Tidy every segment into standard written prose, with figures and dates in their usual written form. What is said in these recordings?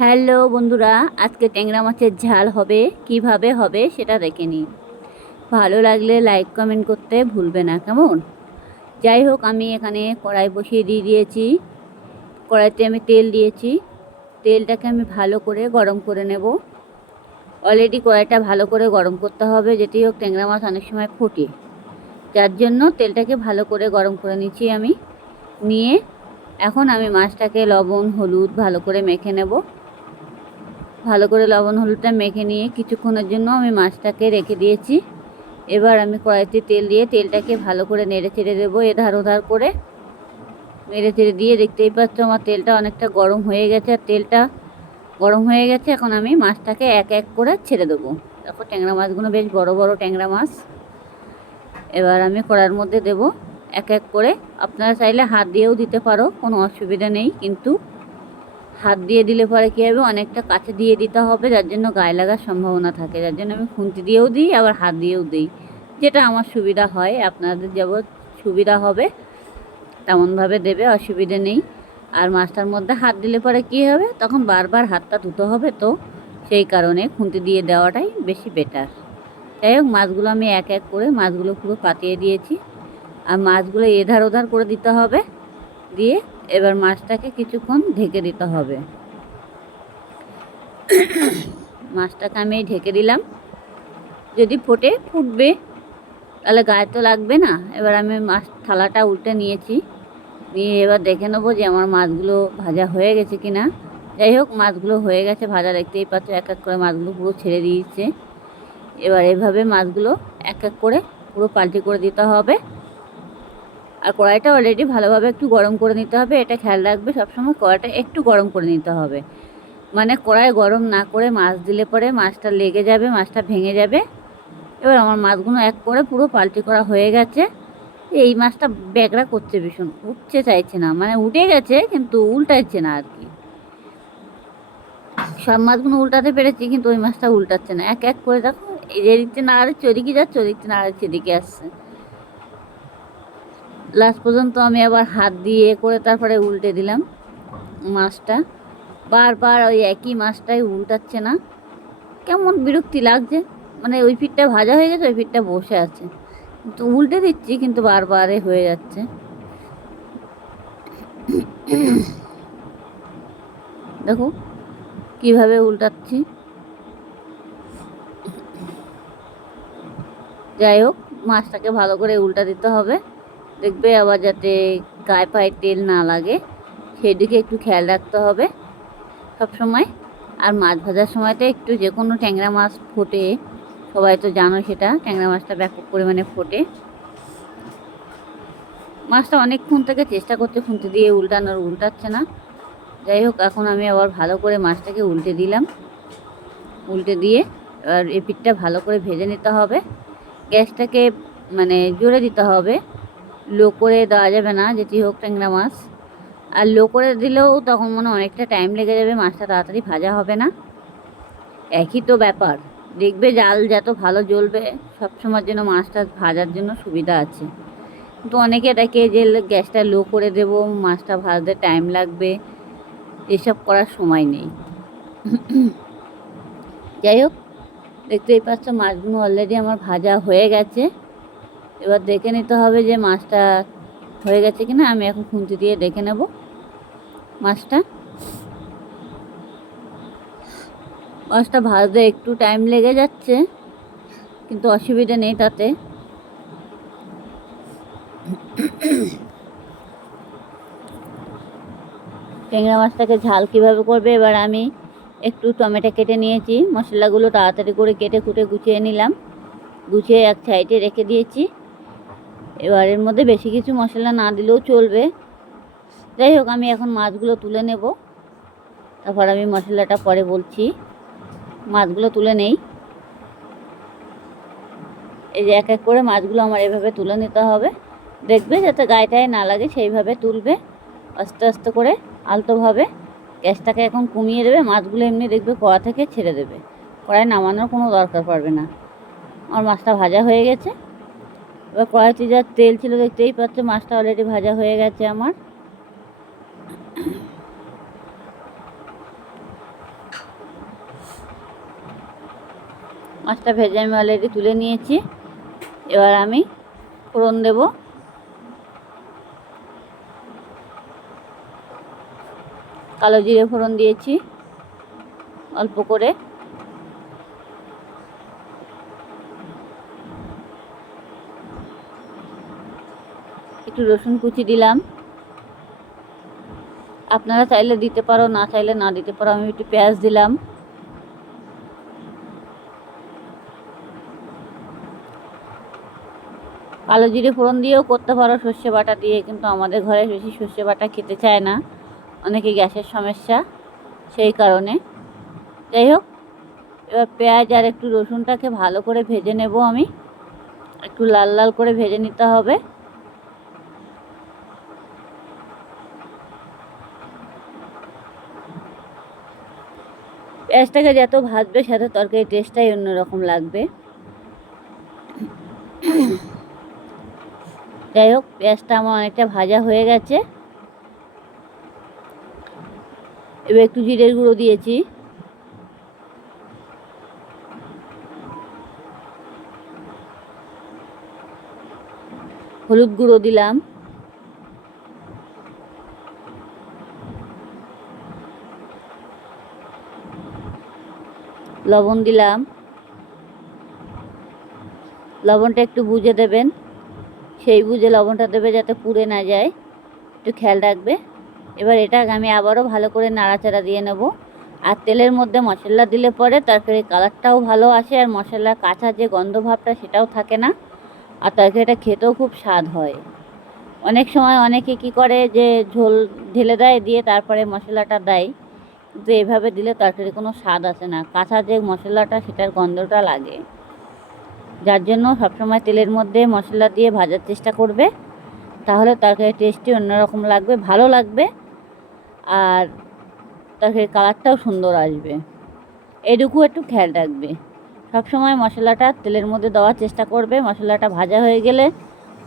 Hello বন্ধুরা, আজকে ট্যাংরা মাছের ঝাল হবে। কিভাবে হবে সেটা দেখে নিন। ভালো লাগলে লাইক কমেন্ট করতে ভুলবে না, কেমন? যাই হোক, আমি এখানে কড়াই বসিয়ে দিয়েছি। কড়াইতে আমি তেল দিয়েছি। তেলটাকে আমি ভালো করে গরম করে নেব। অলরেডি কড়াইটা ভালো করে গরম করতে হবে, যেটি হোক ট্যাংরা মাছ অনেক সময় ফোটে, যার জন্য তেলটাকে ভালো করে গরম করে নিচ্ছি আমি। নিয়ে এখন আমি মাছটাকে লবণ হলুদ ভালো করে মেখে নেব। ভালো করে লবণ হলুদটা মেখে নিয়ে কিছুক্ষণের জন্য আমি মাছটাকে রেখে দিয়েছি। এবার আমি কড়াইতে তেল দিয়ে তেলটাকে ভালো করে নেড়ে চেড়ে দেবো, এধার ওধার করে নেড়ে চেড়ে দিয়ে। দেখতেই পাচ্ছ আমার তেলটা অনেকটা গরম হয়ে গেছে, আর তেলটা গরম হয়ে গেছে। এখন আমি মাছটাকে এক এক করে ছেড়ে দেবো। দেখো ট্যাংরা মাছগুলো বেশ বড় বড় ট্যাংরা মাছ। এবার আমি কড়াইয়ের মধ্যে দেব এক এক করে। আপনারা চাইলে হাত দিয়েও দিতে পারো, কোনো অসুবিধা নেই, কিন্তু হাত দিয়ে দিলে পরে কী হবে, অনেকটা কাছে দিয়ে দিতে হবে, যার জন্য গায়ে লাগার সম্ভাবনা থাকে। যার জন্য আমি খুন্তি দিয়েও দিই, আবার হাত দিয়েও দিই, যেটা আমার সুবিধা হয়। আপনাদের যেমন সুবিধা হবে তেমনভাবে দেবে, অসুবিধে নেই। আর মাছটার মধ্যে হাত দিলে পরে কী হবে, তখন বারবার হাতটা ধুতে হবে, তো সেই কারণে খুন্তি দিয়ে দেওয়াটাই বেশি বেটার। যাই হোক, মাছগুলো আমি এক এক করে মাছগুলো পুরো পাতিয়ে দিয়েছি। আর মাছগুলো এধার ওধার করে দিতে হবে। দিয়ে এবার মাছটাকে কিছুক্ষণ ঢেকে দিতে হবে। মাছটাকে আমি ঢেকে দিলাম। যদি ফুটবে তাহলে গায়ে তো লাগবে না। এবার আমি মাছ থালাটা উল্টে নিয়েছি। নিয়ে এবার দেখে নেবো যে আমার মাছগুলো ভাজা হয়ে গেছে কি না। যাই হোক, মাছগুলো হয়ে গেছে ভাজা, দেখতেই পাচ্ছ এক এক করে মাছগুলো পুরো ছেড়ে দিয়েছে। এবার এভাবে মাছগুলো এক এক করে পুরো পাল্টি করে দিতে হবে। আর কড়াইটা অলরেডি ভালোভাবে একটু গরম করে নিতে হবে। এটা খেয়াল রাখবে, সবসময় কড়াইটা একটু গরম করে নিতে হবে। মানে কড়াই গরম না করে মাছ দিলে পরে মাছটা লেগে যাবে, মাছটা ভেঙে যাবে। এবার আমার মাছগুলো এক করে পুরো পাল্টি করা হয়ে গেছে। এই মাছটা ব্যাগড়া করছে, ভীষণ উঠতে চাইছে না, মানে উঠে গেছে কিন্তু উল্টাচ্ছে না আর কি। সব মাছগুলো উল্টাতে পেরেছি, কিন্তু ওই মাছটা উল্টাচ্ছে না। এক এক করে দেখো, এই যে দিকতে নাড়াচ্ছে ওদিকে যাচ্ছে, ওদিকতে নাড়াচ্ছে এদিকে আসছে। লাস্ট পর্যন্ত আমি আবার হাত দিয়ে করে তারপরে উল্টে দিলাম মাছটা। বারবার ওই একই মাছটাই উল্টাচ্ছে না, কেমন বিরক্তি লাগছে। মানে ওই পিঠটা ভাজা হয়ে গেছে, ওই পিঠটা বসে আছে, কিন্তু উল্টে দিচ্ছি কিন্তু বারবারে হয়ে যাচ্ছে। দেখো কিভাবে উল্টাচ্ছি। যাই হোক, মাছটাকে ভালো করে উল্টা দিতে হবে। দেখবে আবার যাতে গায়ে পায়ে তেল না লাগে, সেদিকে একটু খেয়াল রাখতে হবে সব সময়। আর মাছ ভাজার সময়তে একটু, যে কোনো ট্যাংরা মাছ ফোটে, সবাই তো জানো সেটা, ট্যাংরা মাছটা ব্যাপক পরিমাণে ফোটে। মাছটা অনেকক্ষণ থেকে চেষ্টা করছে খুন্তি দিয়ে উল্টানোর, উল্টাচ্ছে না। যাই হোক, এখন আমি আবার ভালো করে মাছটাকে উল্টে দিলাম। উল্টে দিয়ে এবার এই পিঠটা ভালো করে ভেজে নিতে হবে। গ্যাসটাকে মানে জোরে দিতে হবে, লো করে দেওয়া যাবে না, যেটি হোক ট্যাংরা মাছ। আর লো করে দিলেও তখন মনে অনেকটা টাইম লেগে যাবে, মাছটা তাড়াতাড়ি ভাজা হবে না। একই তো ব্যাপার, দেখবে জাল যত ভালো জ্বলবে সবসময়ের জন্য মাছটা ভাজার জন্য সুবিধা আছে। কিন্তু অনেকে দেখে যে গ্যাসটা লো করে দেবো, মাছটা ভাজতে টাইম লাগবে, এসব করার সময় নেই। যাই হোক, দেখতেই পাচ্ছ মাছগুলো অলরেডি আমার ভাজা হয়ে গেছে। এবার দেখে নিতে হবে যে মাছটা হয়ে গেছে কিনা। আমি এখন খুন্তি দিয়ে দেখে নেব মাছটা। মাছটা ভাজতে একটু টাইম লেগে যাচ্ছে, কিন্তু অসুবিধা নেই তাতে। ট্যাংরা মাছটাকে ঝাল কীভাবে করবে, এবার আমি একটু টমেটো কেটে নিয়েছি, মশলাগুলো তাড়াতাড়ি করে কেটে কুটে গুছিয়ে নিলাম, গুছিয়ে এক সাইডে রেখে দিয়েছি। এবার এর মধ্যে বেশি কিছু মশলা না দিলেও চলবে। যাই হোক, আমি এখন মাছগুলো তুলে নেব, তারপর আমি মশলাটা পরে বলছি। মাছগুলো তুলে নেই। এই যে এক এক করে মাছগুলো আমার এভাবে তুলে নিতে হবে। দেখবে যাতে গায়েটায় না লাগে সেইভাবে তুলবে, আস্তে আস্তে করে, আলতোভাবে। গ্যাসটাকে এখন কমিয়ে দেবে, মাছগুলো এমনি দেখবে কড়া থেকে ছেড়ে দেবে, কড়াই নামানোর কোনো দরকার পড়বে না। আমার মাছটা ভাজা হয়ে গেছে। এবার কড়াইতে যা তেল ছিল দেখতেই পাচ্ছ, মাছটা অলরেডি ভাজা হয়ে গেছে আমার। মাছটা ভেজে আমি অলরেডি তুলে নিয়েছি। এবার আমি ফোড়ন দেব। কালো জিরে ফোড়ন দিয়েছি অল্প করে। একটু রসুন কুচি দিলাম, আপনারা চাইলে দিতে পারো, না চাইলে না দিতে পারো। আমি একটু পেঁয়াজ দিলাম। কালো জিরে ফোড়ন দিয়েও করতে পারো সর্ষে বাটা দিয়ে, কিন্তু আমাদের ঘরে বেশি সর্ষে বাটা খেতে চায় না, অনেকে গ্যাসের সমস্যা, সেই কারণে। যাই হোক, এবার পেঁয়াজ আর একটু রসুনটাকে ভালো করে ভেজে নেব আমি। একটু লাল লাল করে ভেজে নিতে হবে। পেঁয়াজটাকে যত ভাজবে সাথে তরকারি টেস্টটাই অন্যরকম লাগবে। যাই হোক, পেঁয়াজটা আমার অনেকটা ভাজা হয়ে গেছে। এবার একটু জিরের গুঁড়ো দিয়েছি, হলুদ গুঁড়ো দিলাম, লবণ দিলাম। লবণটা একটু বুঝে দেবেন, সেই বুঝে লবণটা দেবে যাতে পুড়ে না যায়, একটু খেয়াল রাখবে। এবার এটা আমি আবারও ভালো করে নাড়াচাড়া দিয়ে নেব। আর তেলের মধ্যে মশলা দিলে পরে তরকারির কালারটাও ভালো আসে, আর মশলার কাঁচা যে গন্ধ ভাবটা সেটাও থাকে না, আর তরকারিটা খেতেও খুব স্বাদ হয়। অনেক সময় অনেকে কি করে যে ঝোল ঢেলে দেয়, দিয়ে তারপরে মশলাটা দেয়, কিন্তু এভাবে দিলে তরকারি কোনো স্বাদ আসে না, কাঁচা যে মশলাটা সেটার গন্ধটা লাগে। যার জন্য সবসময় তেলের মধ্যে মশলা দিয়ে ভাজার চেষ্টা করবে, তাহলে তরকারির টেস্টটি অন্যরকম লাগবে, ভালো লাগবে, আর তরকারির কালারটাও সুন্দর আসবে। এটুকু একটু খেয়াল রাখবে। সবসময় মশলাটা তেলের মধ্যে দেওয়ার চেষ্টা করবে। মশলাটা ভাজা হয়ে গেলে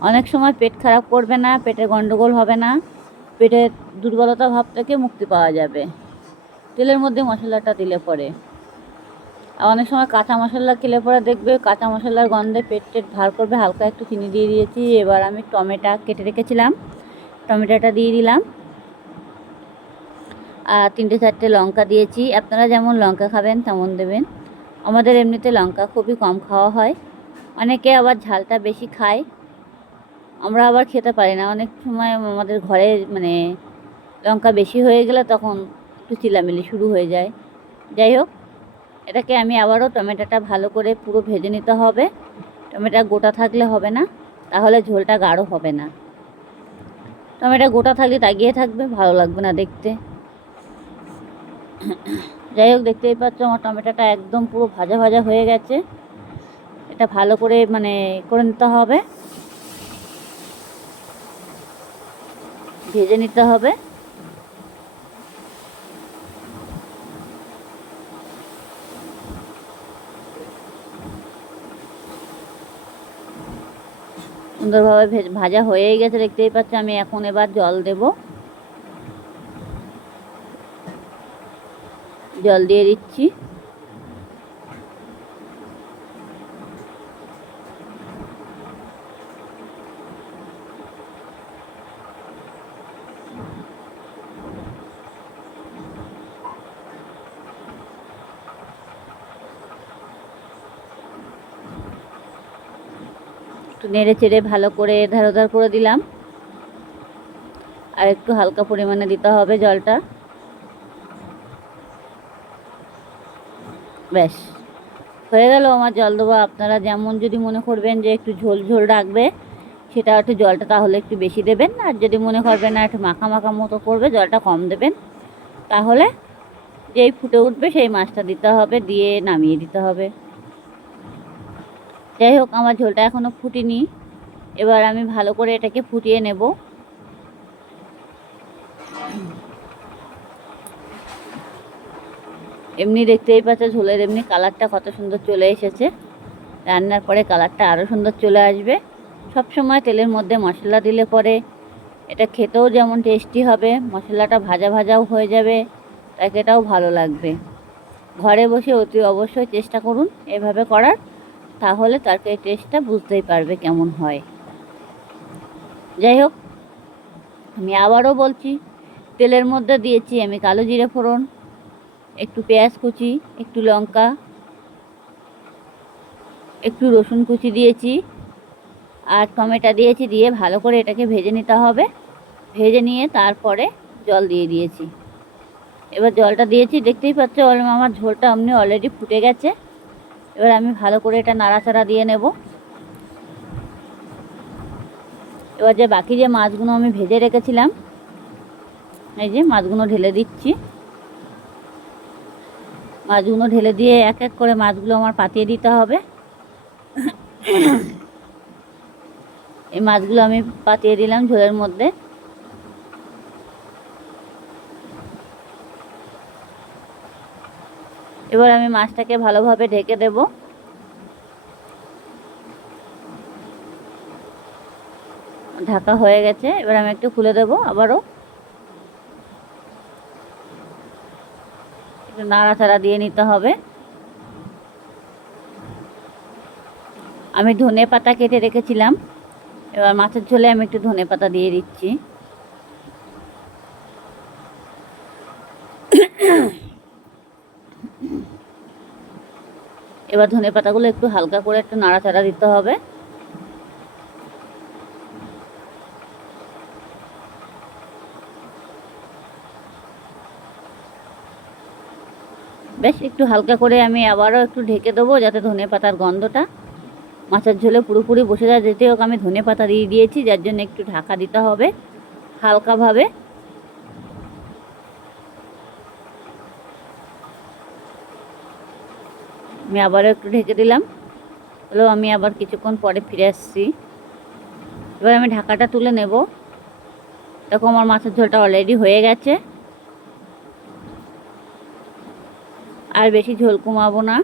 অনেক সময় পেট খারাপ করবে না, পেটে গন্ডগোল হবে না, পেটের দুর্বলতা ভাব থেকে মুক্তি পাওয়া যাবে তেলের মধ্যে মশলাটা দিলে পরে। আর অনেক সময় কাঁচা মশলা খেলে পরে দেখবে কাঁচা মশলার গন্ধে পেট টেট ভার করবে। হালকা একটু চিনি দিয়ে দিয়েছি। এবার আমি টমেটো কেটে রেখেছিলাম, টমেটোটা দিয়ে দিলাম, আর 3-4টে লঙ্কা দিয়েছি। আপনারা যেমন লঙ্কা খাবেন তেমন দেবেন। আমাদের এমনিতে লঙ্কা খুবই কম খাওয়া হয়, অনেকে আবার ঝালটা বেশি খায়, আমরা আবার খেতে পারি না। অনেক সময় আমাদের ঘরে মানে লঙ্কা বেশি হয়ে গেলে তখন একটু চিল্লামিলি শুরু হয়ে যায়। যাই হোক, এটাকে আমি আবারও টমেটোটা ভালো করে পুরো ভেজে নিতে হবে। টমেটো গোটা থাকলে হবে না, তাহলে ঝোলটা গাঢ় হবে না। টমেটো গোটা থাকলে তাগিয়ে থাকবে, ভালো লাগবে না দেখতে। যাই হোক, দেখতেই পাচ্ছ আমার টমেটোটা একদম পুরো ভাজা ভাজা হয়ে গেছে। এটা ভালো করে মানে করে নিতে হবে, ভেজে নিতে হবে। সুন্দরভাবে ভাজা হয়েই গেছে, দেখতেই পাচ্ছ। আমি এখন এবার জল দেব, জল দিয়ে দিচ্ছি। একটু নেড়ে চেড়ে ভালো করে এধার ওধার করে দিলাম, আর একটু হালকা পরিমাণে দিতে হবে জলটা। ব্যাস হয়ে গেল আমার জল দেওয়া। আপনারা যেমন যদি মনে করবেন যে একটু ঝোল ঝোল রাখবে, সেটা একটু জলটা তাহলে একটু বেশি দেবেন, আর যদি মনে করবেন না একটু মাখা মাখা মতো করবে, জলটা কম দেবেন। তাহলে যেই ফুটে উঠবে সেই মাছটা দিতে হবে, দিয়ে নামিয়ে দিতে হবে। যাই হোক, আমার ঝোলটা এখনও ফুটেনি। এবার আমি ভালো করে এটাকে ফুটিয়ে নেব। এমনি দেখতেই পাচ্ছ ঝোলের এমনি কালারটা কত সুন্দর চলে এসেছে। রান্নার পরে কালারটা আরও সুন্দর চলে আসবে। সব সময় তেলের মধ্যে মশলা দিলে পরে এটা খেতেও যেমন টেস্টি হবে, মশলাটা ভাজা ভাজাও হয়ে যাবে, তাই এটাও ভালো লাগবে। ঘরে বসে অতি অবশ্যই চেষ্টা করুন এভাবে করার, তাহলে তরকারির টেস্টটা বুঝতেই পারবে কেমন হয়। যাই হোক, আমি আবারও বলছি, তেলের মধ্যে দিয়েছি আমি কালো জিরে ফোড়ন, একটু পেঁয়াজ কুচি, একটু লঙ্কা, একটু রসুন কুচি দিয়েছি, আর টমেটো দিয়েছি। দিয়ে ভালো করে এটাকে ভেজে নিতে হবে। ভেজে নিয়ে তারপরে জল দিয়ে দিয়েছি। এবার জলটা দিয়েছি, দেখতেই পাচ্ছ আমার ঝোলটা এমনি অলরেডি ফুটে গেছে। এবার আমি ভালো করে এটা নাড়াচাড়া দিয়ে নেব। এবার যে বাকি যে মাছগুলো আমি ভেজে রেখেছিলাম, এই যে মাছগুলো ঢেলে দিচ্ছি। মাছগুলো ঢেলে দিয়ে এক এক করে মাছগুলো আমার পাতিয়ে দিতে হবে। এই মাছগুলো আমি পাতিয়ে দিলাম ঝোলের মধ্যে। এবার আমি মাছটাকে ভালোভাবে ঢেকে দেব। ঢাকা হয়ে গেছে, এবার আমি একটু খুলে দেব। আবারও একটু নাড়াচাড়া দিয়ে নিতে হবে। আমি ধনে পাতা কেটে রেখেছিলাম, এবার মাছের ঝোলে আমি একটু ধনে পাতা দিয়ে দিচ্ছি। এবার ধনে পাতাগুলো একটু হালকা করে একটু নাড়াচাড়া দিতে হবে। বেশ একটু হালকা করে আমি আবারও একটু ঢেকে দেবো, যাতে ধনে পাতার গন্ধটা মাছের ঝোলে পুরোপুরি বসে যায়। যেতে হোক আমি ধনে পাতা দিয়ে দিয়েছি, যার জন্য একটু ঢাকা দিতে হবে হালকাভাবে। আমি আবারও একটু ঢেকে দিলাম। হলো, আমি আবার কিছুক্ষণ পরে ফিরে আসছি। এবার আমি ঢাকাটা তুলে নেব। দেখো আমার মাছের ঝোলটা অলরেডি হয়ে গেছে। আর বেশি ঝোল কমাবো না,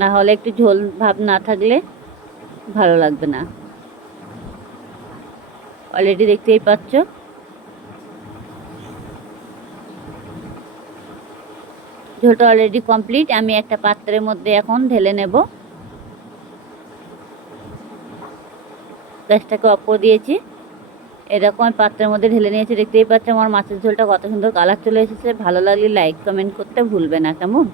না হলে একটু ঝোল ভাব না থাকলে ভালো লাগবে না। অলরেডি দেখতেই পাচ্ছ ঝোলটা অলরেডি কমপ্লিট। আমি একটা পাত্রের মধ্যে এখন ঢেলে নেব। গ্যাসটাকে অফ করে দিয়েছি। এরকম আমি পাত্রের মধ্যে ঢেলে নিয়েছি। দেখতেই পাচ্ছ আমার মাছের ঝোলটা কত সুন্দর কালার চলে এসেছে। ভালো লাগলে লাইক কমেন্ট করতে ভুলবে না, কেমন?